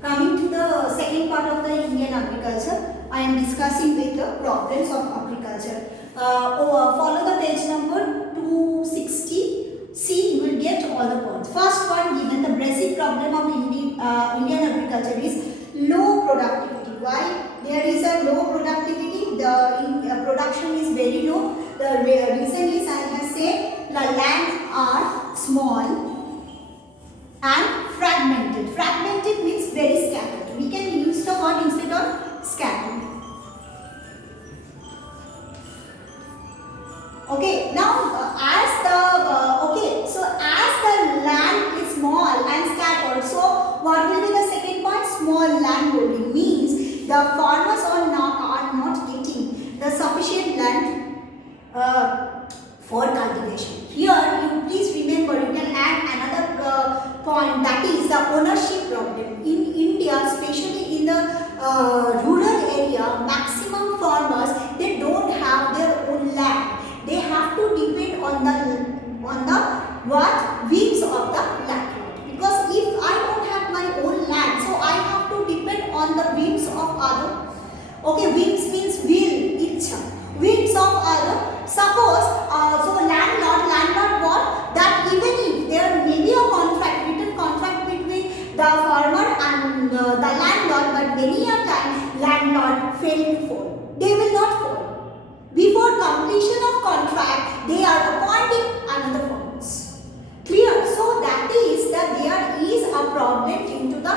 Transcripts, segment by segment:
Coming to the second part of the Indian agriculture, I am discussing with the problems of agriculture. Follow the page number 260. See, you will get all the points. First one, given the basic problem of Indian agriculture is low productivity. Why? There is a low productivity. The production is very low. The reason is, I have said, the lands are small and fragmented. Fragmented means very scattered. We can use the word instead of scattered. Okay, now as the land is small and scattered, so what will be the second point? Small land holding means the farmers are not getting the sufficient land for cultivation. Here, you please remember, you can add another point, that is the ownership problem. In India, especially in the rural area, maximum farmers, they don't have their own land. They have to depend on the whims of the landlord. Because if I don't have my own land, so I have to depend on the whims of other. Okay, whims means will, itcha. Whims of other. Suppose, so landlord what? That even if there may be a written contract between the farmer and the landlord, but many a time landlord fail to follow. They will not follow. Before completion of contract, they are appointing another farmers. Clear? So that is that there is a problem into the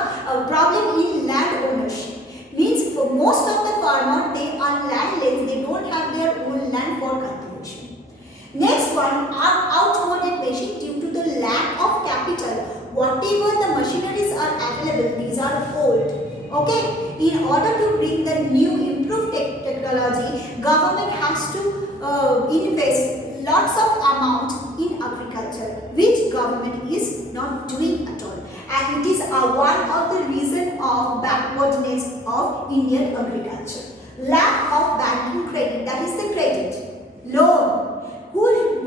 problem in land ownership. Means for most of the farmers, they are landless, they don't have their own land for cultivation. Next one, are outmoded machine due to the lack of capital. Whatever the machineries are available, these are old. Okay, in order to bring the new improved technology, government has to invest lots of amount in agriculture, which government is not doing at all. And it is one of the reason of backwardness of Indian agriculture. Lack of banking credit, that is the credit. Loan.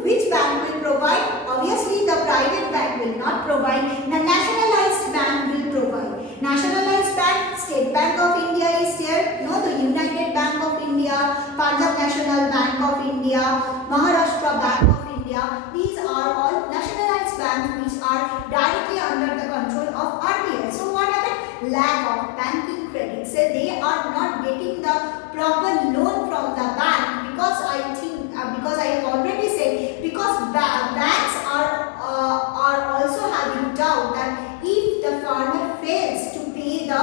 Which bank will provide? Obviously the private bank will not provide. The nationalized bank will provide. Nationalized bank, State Bank of India is there. No, the United Bank of India, Punjab National Bank of India, Maharashtra Bank of India. These are all nationalized banks which are directly under the control of RBI. So what happened? Lack of banking credit. So they are not getting the proper loan from the bank because I think because I have already said, because banks are also having doubt that if the farmer fails to pay the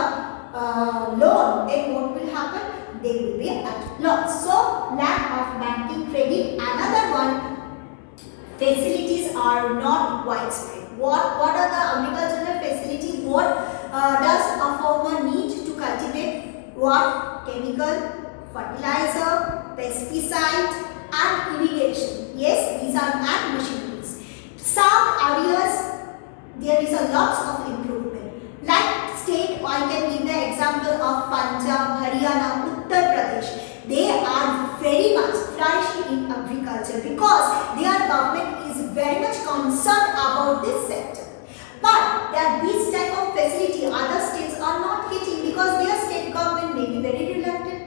loan, then what will happen? They will be at loss. So lack of banking credit. Another one, facilities are not widespread. What are the agricultural facilities? What does a farmer need to cultivate? What? Chemical, fertilizer, pesticide and irrigation. Yes, these are and machineries. Some areas there is a lots of improvement. Like state, I can give the example of Punjab, Haryana, Uttar Pradesh. They are very much flourishing in agriculture because their government is very much concerned about this sector. But that this type of facility other states are not getting because their state government may be very reluctant.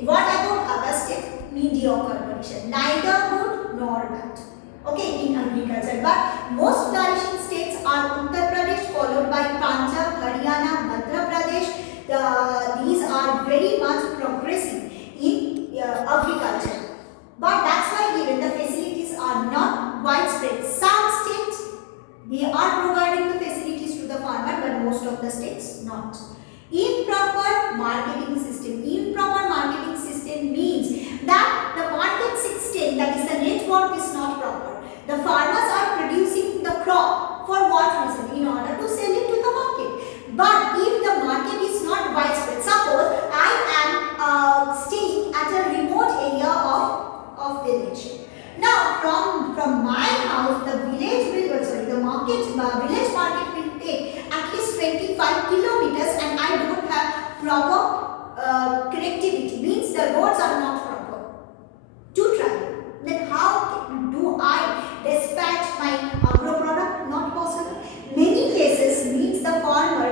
What about other states? Mediocre condition, neither good nor bad. Okay, in agriculture. But most flourishing states are Uttar Pradesh, followed by Punjab, Haryana, Madhya Pradesh. These are very much progressing in agriculture. But that's why given the facilities are not widespread. Some states, they are providing the facilities to the farmer, but most of the states not. Improper marketing system. Improper marketing system means that the market system, that is the network, is not proper. The farmers are producing the crop for what reason? In order to sell it to the market. But if the market is not widespread, suppose I am staying at a remote area of village. Now from my house, the village village market will take at least 25 kilometers, and I don't have proper connectivity. Means the roads are not proper to travel. Then how do I dispatch my agro product? Not possible. Many cases means the farmer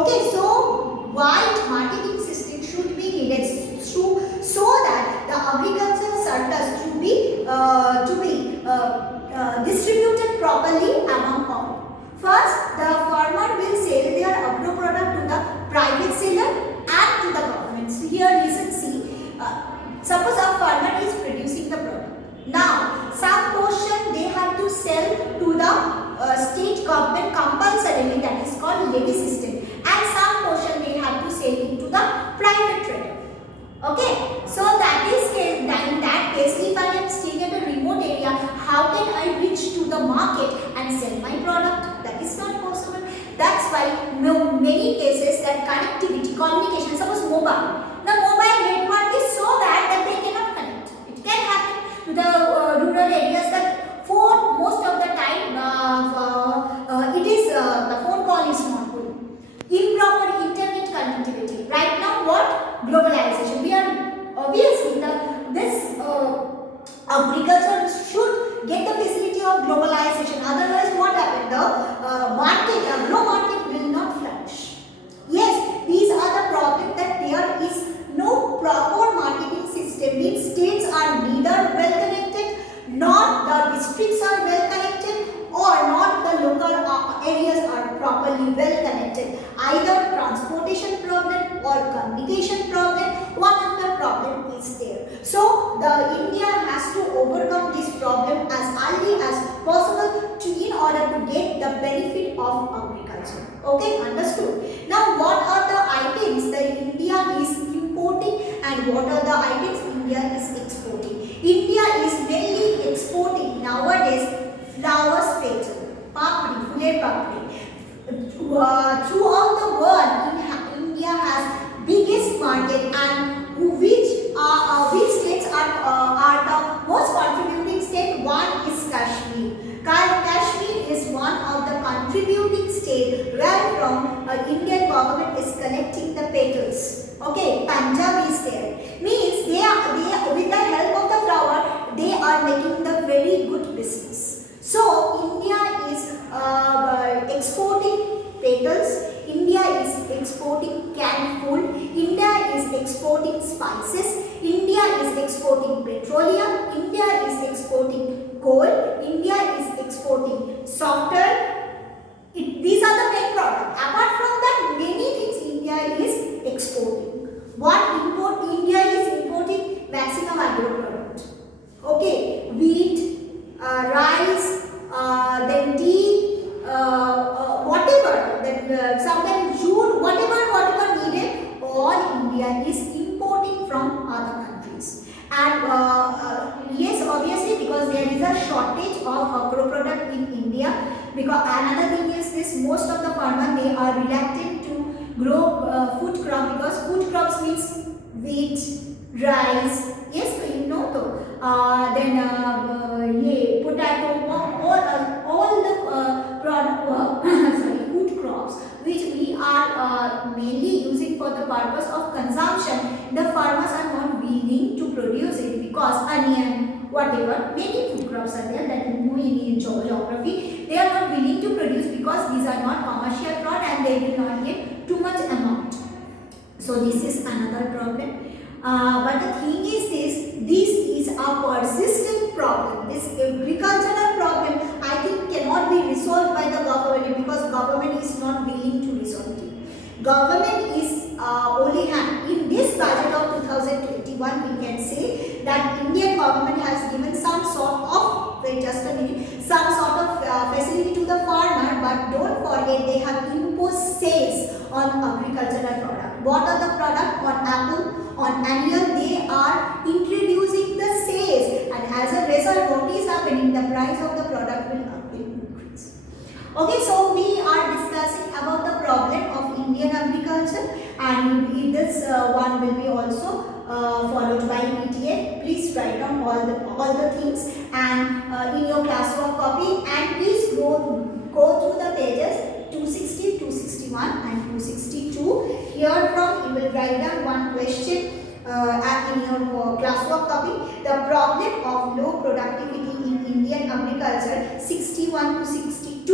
Okay, so wide marketing system should be needed so that the agricultural surplus to be distributed properly among all. First, the farmer will sell their agro product to the private seller and to the government. So here listen, see. Suppose a farmer is producing the product. Now, some portion they have to sell to the state government compulsorily, that is called levy system, and some portion they have to sell it to the private trader. Okay, so that is in that case, if I am staying at a remote area, how can I reach to the market and sell my product? That is not possible. That's why many cases that connectivity, communication, suppose mobile. The mobile network is so bad that they cannot connect. It can happen to the rural areas that phone most of the time the phone call is not good. Improper internet connectivity. Right now, what? Globalization. We are obviously this agriculture should get the facility of globalization. Otherwise, what happened? The agro market will not flourish. Yes, these are the problems that there is no proper marketing system. Means states are neither well connected, nor the districts are well connected, or not the local areas are properly well connected. Either transportation problem or communication problem, one of the problem is there. So the India has to overcome this problem as early as possible in order to get the benefit of agriculture. Okay, understood? Now, what are the items that India is importing and what are the items India is exporting? India is mainly exporting nowadays flowers, petal, papri, fuler papri. Throughout the world, India has biggest market, and which states are the most contributing state? One is Kashmir. Kashmir is one of the contributing state where from Indian government is collecting the petals. Okay, Punjab is there. Means they with the help of the flower, they are making the very good business. So India is exporting petals. India is exporting canned food. India is exporting spices. India is exporting petroleum. India is exporting coal. India is exporting software. These are the main products. Apart from that, many things India is exporting. What import India is importing? Maximum agro product. Okay, wheat, rice, then tea, whatever, then sometimes jute, whatever needed, all India is importing from other countries. And yes, obviously, because there is a shortage of agro product in India. Because another thing is this: most of the farmers, they are reluctant to grow food crop, because food crops means wheat, rice. Yes, so you know though. Then potato, all the food crops which we are mainly using for the purpose of consumption, the farmers are not willing to produce it, because onion, whatever, many food crops are there that you know in geography, they are not willing to produce because these are not commercial crop and they will not get too much amount. So this is another problem. But the thing is this is a persistent problem. This agricultural problem, I think, cannot be resolved by the government, because government is not willing to resolve it. Government is only in this budget of 2021, we can say that Indian government has given some sort of facility to the farmer, but don't forget they have imposed sales on agricultural product. What are the product? On apple, on onion, they are introducing the sales, and as a result, what is happening? The price of the product will increase. Okay, so we are discussing about the problem of Indian agriculture, and this one will be also followed by PTA. Please write down all the things and in your classwork copy, and please go through the pages 260, 261 and 262. Here from you will write down one question in your classwork copy. The problem of low productivity in Indian agriculture 61 to 62.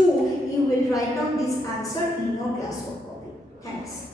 You will write down this answer in your classwork copy. Thank you. Thanks.